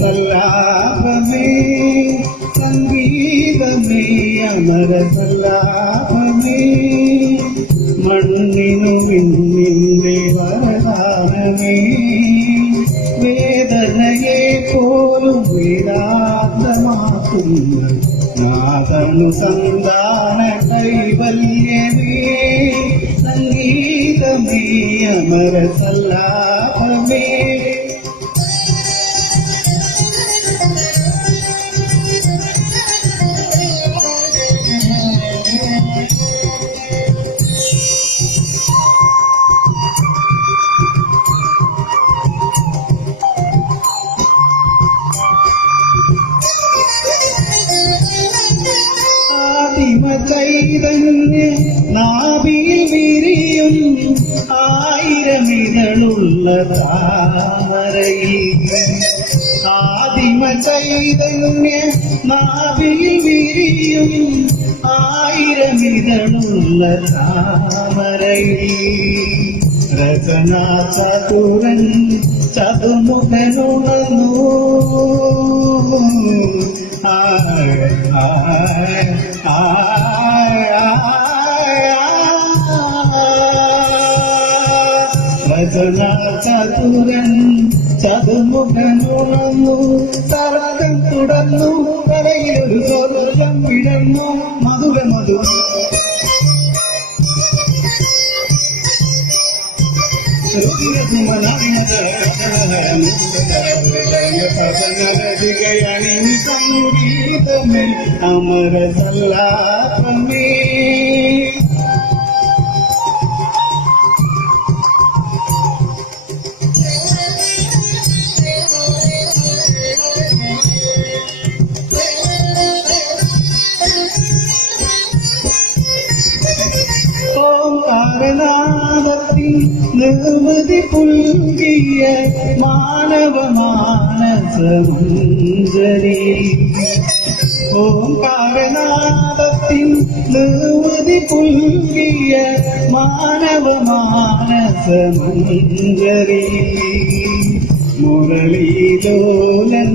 கல்லாபமே சங்கீதமே அமர கல்லாபமே மண்ணினுமின்றே வரலாறமே வேதனையே போலும் வேதாந்தமாக்கும் மாதனு சந்தான கைவல்யமே சங்கீதமே அமர கல்ல കണ്ണുള്ള താമരയിൽ ആദിമ ചൈതന്യ നാവിൽ വിരിയും ആയിരം ഇതണുള്ള താമരയിൽ രചനാചതുരൻ ചതുമുഖനുണർന്നു ആ ചതുരൻ ചതുമുഖനുണന്നു സർവകം തുടർന്നു കടയിലൊരു സ്വർഗം പിഴന്നു മധുര മധു അമരസല്ലാ പ്രമേ ഹരനാഥത്തിൽ നിർമ്മിതി പുൽകിയ മാനവമാണ് സഞ്ചരി ഓം കാരനാഥത്തിൽ നിർമ്മിതി പുൽകിയ മാനവമാണ് സഞ്ചരി മുരളീലോലൻ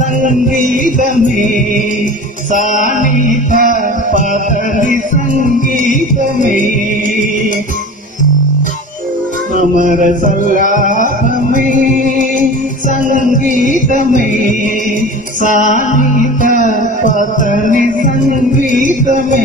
सङ्गीतमे सानीत पातरि सङ्गीतमे अमर सल्लाभमे सङ्गीतमे सानीत पतनि सङ्गीतमे